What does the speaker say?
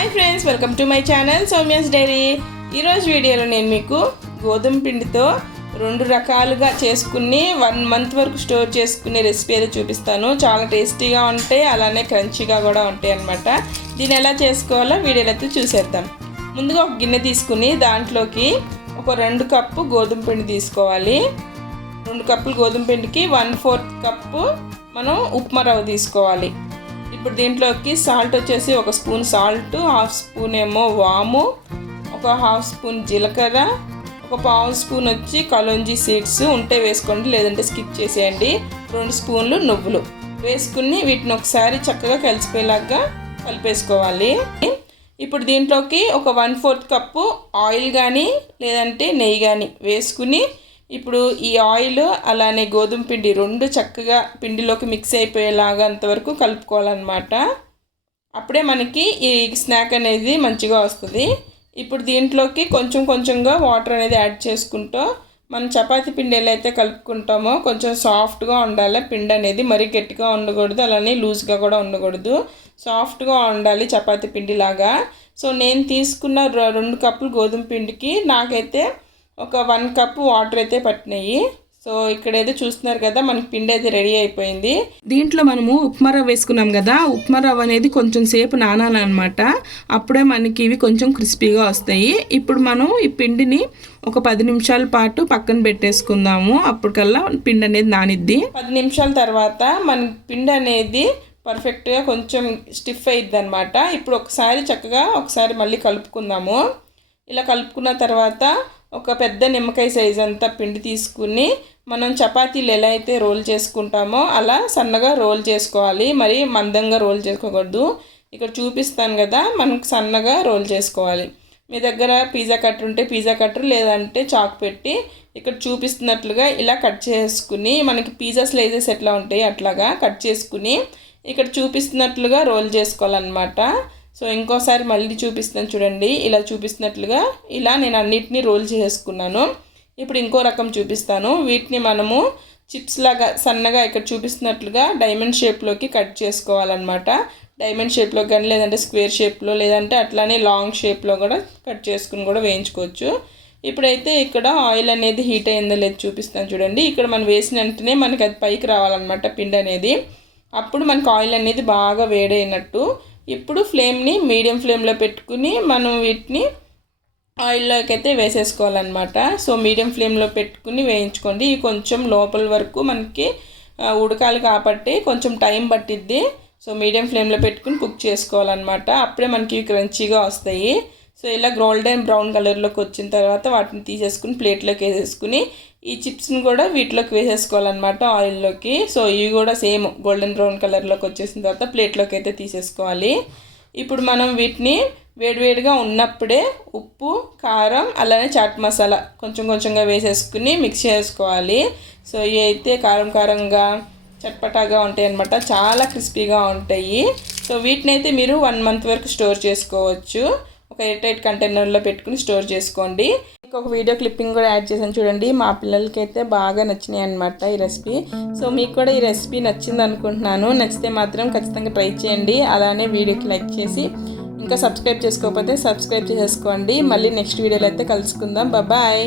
Hi friends welcome to my channel Soumya's diary. ఈరోజు వీడియోలో నేను మీకు గోధుమ పిండితో రెండు రకాలుగా చేసుకుని వన్ మంత్ వరకు స్టోర్ చేసుకునే రెసిపీ అయితే చూపిస్తాను. చాలా టేస్టీగా ఉంటాయి అలానే క్రంచీగా కూడా ఉంటాయి అనమాట దీన్ని ఎలా చేసుకోవాలో వీడియోలో అయితే చూసేద్దాం. ముందుగా ఒక గిన్నె తీసుకుని దాంట్లోకి ఒక రెండు కప్పు గోధుమ పిండి తీసుకోవాలి. రెండు కప్పులు గోధుమ పిండికి వన్ ఫోర్త్ కప్పు మనం ఉప్మా రవ్వ తీసుకోవాలి. ఇప్పుడు దీంట్లోకి సాల్ట్ వచ్చేసి ఒక స్పూన్ సాల్ట్ హాఫ్ స్పూన్ ఏమో వాము ఒక హాఫ్ స్పూన్ జీలకర్ర ఒక పావు స్పూన్ వచ్చి కలోంజీ సీడ్స్ ఉంటే వేసుకోండి లేదంటే స్కిప్ చేసేయండి. రెండు స్పూన్లు నువ్వులు వేసుకుని వీటిని ఒకసారి చక్కగా కలిసిపోయేలాగా కలిపేసుకోవాలి. ఇప్పుడు దీంట్లోకి ఒక వన్ ఫోర్త్ కప్పు ఆయిల్ కానీ లేదంటే నెయ్యి కానీ వేసుకుని ఇప్పుడు ఈ ఆయిల్ అలానే గోధుమ పిండి రెండు చక్కగా పిండిలోకి మిక్స్ అయిపోయేలాగా అంతవరకు కలుపుకోవాలన్నమాట. అప్పుడే మనకి ఈ స్నాక్ అనేది మంచిగా వస్తుంది. ఇప్పుడు దీంట్లోకి కొంచెం కొంచెంగా వాటర్ అనేది యాడ్ చేసుకుంటూ మనం చపాతీ పిండి ఎలా అయితే కలుపుకుంటామో కొంచెం సాఫ్ట్గా ఉండాలి. పిండి అనేది మరీ గట్టిగా ఉండకూడదు అలానే లూజ్గా కూడా ఉండకూడదు. సాఫ్ట్గా ఉండాలి చపాతీ పిండిలాగా. సో నేను తీసుకున్న రెండు కప్పులు గోధుమ పిండికి నాకైతే ఒక వన్ కప్ వాటర్ అయితే పట్టినాయి. సో ఇక్కడైతే చూస్తున్నారు కదా మనకి పిండి అయితే రెడీ అయిపోయింది. దీంట్లో మనము ఉప్మా రవ్వ వేసుకున్నాం కదా ఉప్మా రవ్వ అనేది కొంచెం సేపు నానాలన్నమాట. అప్పుడే మనకి ఇవి కొంచెం క్రిస్పీగా వస్తాయి. ఇప్పుడు మనం ఈ పిండిని ఒక పది నిమిషాల పాటు పక్కన పెట్టేసుకుందాము. అప్పటికల్లా పిండి అనేది నానిద్ది. పది నిమిషాల తర్వాత మన పిండి అనేది పర్ఫెక్ట్గా కొంచెం స్టిఫ్ అయ్యిద్ది అనమాట ఇప్పుడు ఒకసారి చక్కగా ఒకసారి మళ్ళీ కలుపుకుందాము. ఇలా కలుపుకున్న తర్వాత ఒక పెద్ద నిమ్మకాయ సైజ్ అంతా పిండి తీసుకుని మనం చపాతీలు ఎలా అయితే రోల్ చేసుకుంటామో అలా సన్నగా రోల్ చేసుకోవాలి. మరి మందంగా రోల్ చేసుకోకూడదు. ఇక్కడ చూపిస్తాను కదా మనకు సన్నగా రోల్ చేసుకోవాలి. మీ దగ్గర పిజ్జా కట్టర్ ఉంటే పిజ్జా కట్టర్ లేదంటే చాక్ పెట్టి ఇక్కడ చూపిస్తున్నట్లుగా ఇలా కట్ చేసుకుని మనకి పిజ్జా స్లైజెస్ ఎట్లా ఉంటాయి అట్లాగా కట్ చేసుకుని ఇక్కడ చూపిస్తున్నట్లుగా రోల్ చేసుకోవాలన్నమాట. సో ఇంకోసారి మళ్ళీ చూపిస్తాను చూడండి. ఇలా చూపిస్తున్నట్లుగా ఇలా నేను అన్నిటినీ రోల్ చేసుకున్నాను. ఇప్పుడు ఇంకో రకం చూపిస్తాను. వీటిని మనము చిప్స్ లాగా సన్నగా ఇక్కడ చూపిస్తున్నట్లుగా డైమండ్ షేప్లోకి కట్ చేసుకోవాలన్నమాట. డైమండ్ షేప్లో కానీ లేదంటే స్క్వేర్ షేప్లో లేదంటే అట్లానే లాంగ్ షేప్లో కూడా కట్ చేసుకుని కూడా వేయించుకోవచ్చు. ఇప్పుడైతే ఇక్కడ ఆయిల్ అనేది హీట్ అయిందో లేదు చూపిస్తాను చూడండి. ఇక్కడ మనం వేసిన వెంటనే మనకి అది పైకి రావాలన్నమాట పిండి అనేది. అప్పుడు మనకు ఆయిల్ అనేది బాగా వేడైనట్టు ఇప్పుడు ఫ్లేమ్ని మీడియం ఫ్లేమ్లో పెట్టుకుని మనం వీటిని ఆయిల్లోకి అయితే వేసేసుకోవాలన్నమాట. సో మీడియం ఫ్లేమ్లో పెట్టుకుని వేయించుకోండి. ఇవి కొంచెం లోపల వరకు మనకి ఉడకాలి కాబట్టి కొంచెం టైం పట్టిద్ది. సో మీడియం ఫ్లేమ్లో పెట్టుకుని కుక్ చేసుకోవాలన్నమాట. అప్పుడే మనకి క్రంచీగా వస్తాయి. సో ఇలా గోల్డెన్ బ్రౌన్ కలర్లోకి వచ్చిన తర్వాత వాటిని తీసేసుకుని ప్లేట్లోకి వేసేసుకుని ఈ చిప్స్ని కూడా వీటిలోకి వేసేసుకోవాలన్నమాట ఆయిల్లోకి. సో ఇవి కూడా సేమ్ గోల్డెన్ బ్రౌన్ కలర్లోకి వచ్చేసిన తర్వాత ప్లేట్లోకి అయితే తీసేసుకోవాలి. ఇప్పుడు మనం వీటిని వేడివేడిగా ఉన్నప్పుడే ఉప్పు కారం అలానే చాట్ మసాలా కొంచెం కొంచెంగా వేసేసుకుని మిక్స్ చేసుకోవాలి. సో ఇవి అయితే కారం కారంగా చట్పటాగా ఉంటాయి అన్నమాట. చాలా క్రిస్పీగా ఉంటాయి. సో వీటిని అయితే మీరు వన్ మంత్ వరకు స్టోర్ చేసుకోవచ్చు. ఒక టైట్ కంటైనర్లో పెట్టుకుని స్టోర్ చేసుకోండి. ఇంకొక వీడియో క్లిప్పింగ్ కూడా యాడ్ చేశాను చూడండి. మా పిల్లలకి అయితే బాగా నచ్చినాయి అనమాట ఈ రెసిపీ సో మీకు కూడా ఈ రెసిపీ నచ్చింది అనుకుంటున్నాను. నచ్చితే మాత్రం ఖచ్చితంగా ట్రై చేయండి. అలానే వీడియోకి లైక్ చేసి ఇంకా సబ్స్క్రైబ్ చేసుకోకపోతే సబ్స్క్రైబ్ చేసేసుకోండి. మళ్ళీ నెక్స్ట్ వీడియోలో అయితే కలుసుకుందాం. బాయ్